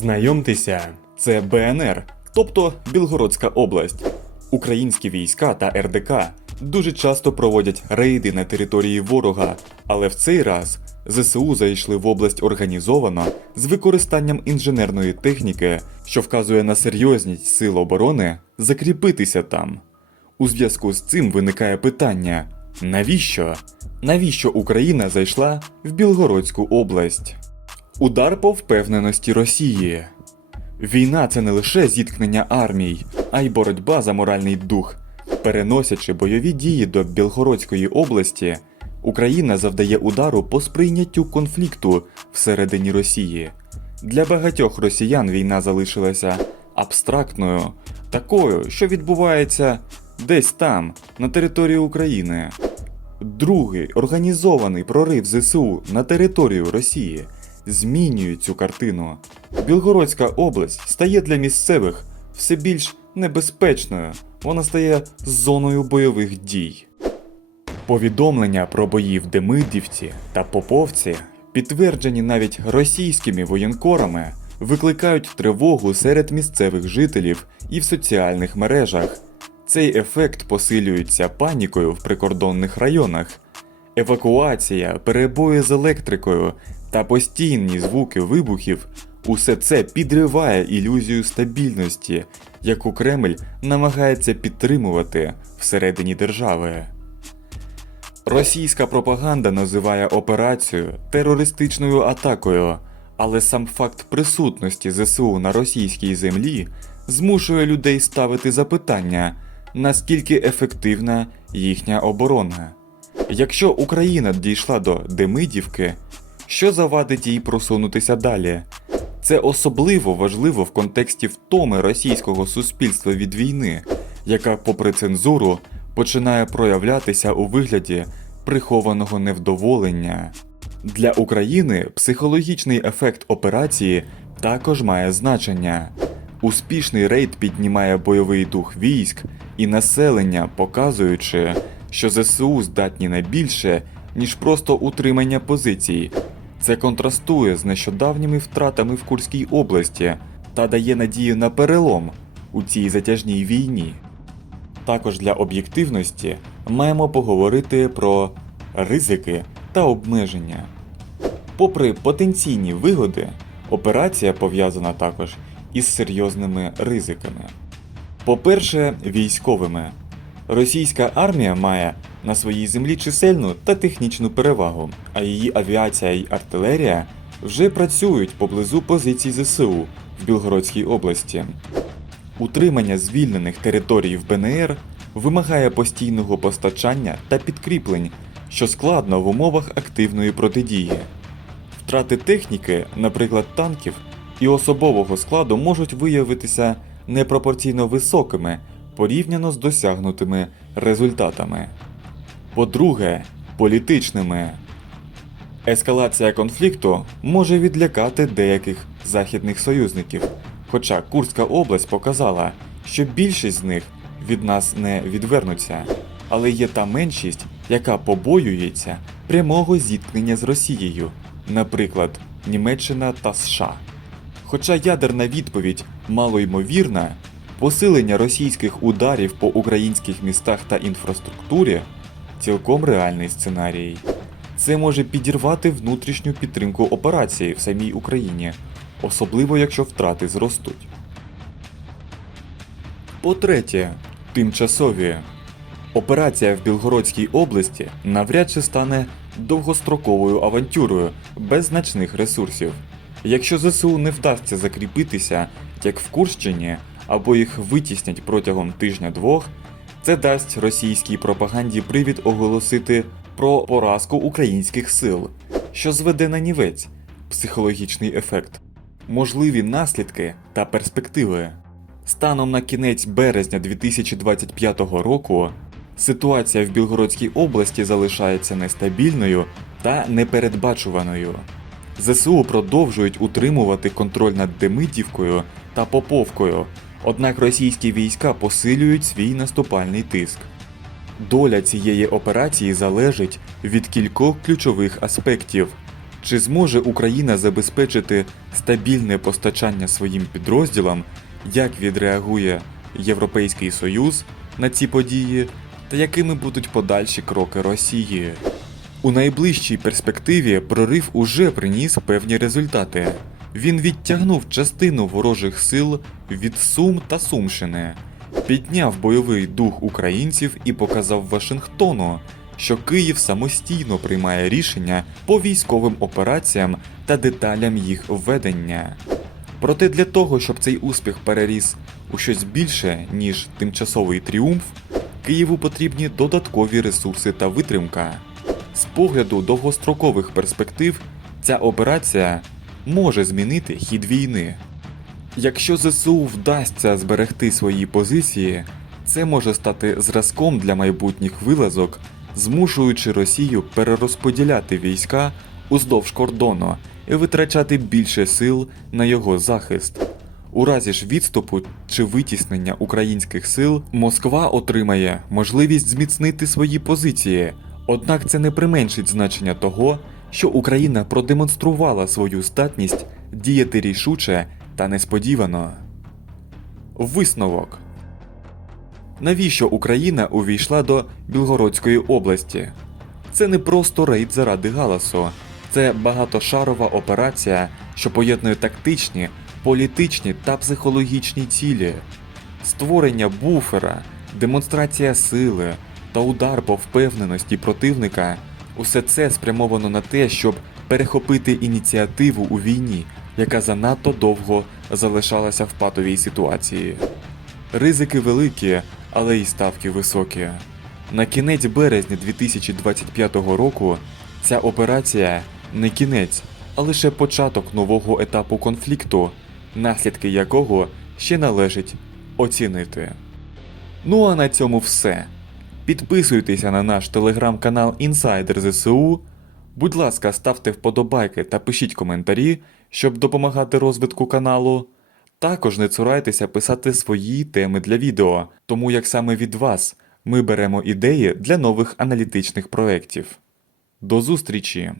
Знайомтеся, це БНР, тобто Білгородська область. Українські війська та РДК дуже часто проводять рейди на території ворога, але в цей раз ЗСУ зайшли в область організовано з використанням інженерної техніки, що вказує на серйозність сил оборони закріпитися там. У зв'язку з цим виникає питання: навіщо? Навіщо Україна зайшла в Білгородську область? Удар по впевненості Росії. Війна це не лише зіткнення армій, а й боротьба за моральний дух. Переносячи бойові дії до Білгородської області, Україна завдає удару по сприйняттю конфлікту всередині Росії. Для багатьох росіян війна залишилася абстрактною, такою, що відбувається десь там, на території України. Другий організований прорив ЗСУ на територію Росії змінює цю картину. Білгородська область стає для місцевих все більш небезпечною, вона стає зоною бойових дій. Повідомлення про бої в Демидівці та Поповці, підтверджені навіть російськими воєнкорами, викликають тривогу серед місцевих жителів і в соціальних мережах. Цей ефект посилюється панікою в прикордонних районах. Евакуація, перебої з електрикою та постійні звуки вибухів усе це підриває ілюзію стабільності, яку Кремль намагається підтримувати всередині держави. Російська пропаганда називає операцію терористичною атакою, але сам факт присутності ЗСУ на російській землі змушує людей ставити запитання, наскільки ефективна їхня оборона. Якщо Україна дійшла до Демидівки, що завадить їй просунутися далі? Це особливо важливо в контексті втоми російського суспільства від війни, яка, попри цензуру, починає проявлятися у вигляді прихованого невдоволення. Для України психологічний ефект операції також має значення. Успішний рейд піднімає бойовий дух військ і населення, показуючи, що ЗСУ здатні на більше, ніж просто утримання позицій. Це контрастує з нещодавніми втратами в Курській області та дає надію на перелом у цій затяжній війні. Також для об'єктивності маємо поговорити про ризики та обмеження. Попри потенційні вигоди, операція пов'язана також із серйозними ризиками. По-перше, військовими. Російська армія має на своїй землі чисельну та технічну перевагу, а її авіація й артилерія вже працюють поблизу позицій ЗСУ в Білгородській області. Утримання звільнених територій в БНР вимагає постійного постачання та підкріплень, що складно в умовах активної протидії. Втрати техніки, наприклад, танків і особового складу можуть виявитися непропорційно високими порівняно з досягнутими результатами. По-друге, політичними. Ескалація конфлікту може відлякати деяких західних союзників, хоча Курська область показала, що більшість з них від нас не відвернуться, але є та меншість, яка побоюється прямого зіткнення з Росією, наприклад, Німеччина та США. Хоча ядерна відповідь малоймовірна, посилення російських ударів по українських містах та інфраструктурі цілком реальний сценарій. Це може підірвати внутрішню підтримку операції в самій Україні, особливо якщо втрати зростуть. По-третє, тимчасові. Операція в Білгородській області навряд чи стане довгостроковою авантюрою без значних ресурсів. Якщо ЗСУ не вдасться закріпитися, як в Курщині, або їх витіснять протягом тижня-двох, це дасть російській пропаганді привід оголосити про поразку українських сил, що зведе на нівець психологічний ефект, можливі наслідки та перспективи. Станом на кінець березня 2025 року ситуація в Білгородській області залишається нестабільною та непередбачуваною. ЗСУ продовжують утримувати контроль над Демидівкою та Поповкою, однак російські війська посилюють свій наступальний тиск. Доля цієї операції залежить від кількох ключових аспектів: Чи зможе Україна забезпечити стабільне постачання своїм підрозділам, як відреагує Європейський Союз на ці події, та якими будуть подальші кроки Росії? У найближчій перспективі прорив уже приніс певні результати. Він відтягнув частину ворожих сил від Сум та Сумщини, підняв бойовий дух українців і показав Вашингтону, що Київ самостійно приймає рішення по військовим операціям та деталям їх введення. Проте для того, щоб цей успіх переріс у щось більше, ніж тимчасовий тріумф, Києву потрібні додаткові ресурси та витримка. З погляду довгострокових перспектив, ця операція може змінити хід війни. Якщо ЗСУ вдасться зберегти свої позиції, це може стати зразком для майбутніх вилазок, змушуючи Росію перерозподіляти війська уздовж кордону і витрачати більше сил на його захист. У разі ж відступу чи витіснення українських сил Москва отримає можливість зміцнити свої позиції, однак це не применшить значення того, що Україна продемонструвала свою здатність діяти рішуче та несподівано. Висновок Навіщо Україна увійшла до Білгородської області? Це не просто рейд заради галасу, це багатошарова операція, що поєднує тактичні, політичні та психологічні цілі, створення буфера, демонстрація сили та удар по впевненості противника усе це спрямовано на те, щоб перехопити ініціативу у війні, яка занадто довго залишалася в патовій ситуації. Ризики великі, але й ставки високі. На кінець березня 2025 року ця операція не кінець, а лише початок нового етапу конфлікту, наслідки якого ще належить оцінити. Ну а на цьому все. Підписуйтеся на наш телеграм-канал Інсайдер ЗСУ. Будь ласка, ставте вподобайки та пишіть коментарі, щоб допомагати розвитку каналу. Також не цурайтеся писати свої теми для відео, тому як саме від вас ми беремо ідеї для нових аналітичних проєктів. До зустрічі!